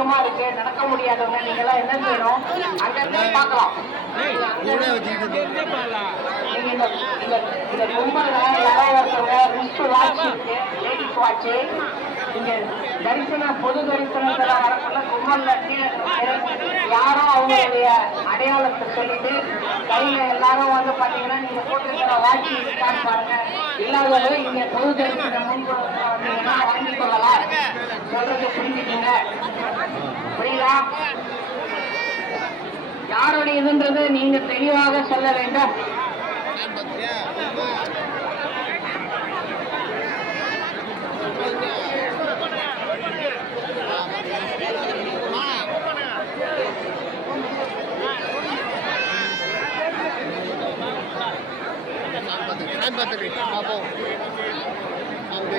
அதிகமா இருக்கு, நடக்க முடியாதவங்க நீங்க எல்லாம் என்ன செய்யணும், அங்க இருந்து பார்க்கலாம். இந்த கும்பல்ல யாராவது ஒருத்தவங்க ரிஸ்ட் வாட்ச் இருக்கு, லேடிஸ் வாட்ச், இங்க தரிசனம் பொது தரிசனத்துல வரக்குள்ள கும்பல்ல யாரோ அவங்களுடைய அடையாளத்தை சொல்லிட்டு கையில எல்லாரும் வந்து பாத்தீங்கன்னா நீங்க போட்டுக்கிற வாட்சி இருக்கான்னு பாருங்க. இல்லாதவங்க இங்க பொது தரிசனம் முன்புறத்துல வந்தீங்கன்னா வாங்கிக் கொள்ளலாம். சொல்றது புரிஞ்சுக்கீங்க, புரியுதா? யாருடைய இதுன்றது நீங்க தெளிவாக சொல்ல வேண்டும். பார்த்துட்டு அப்போ அவங்க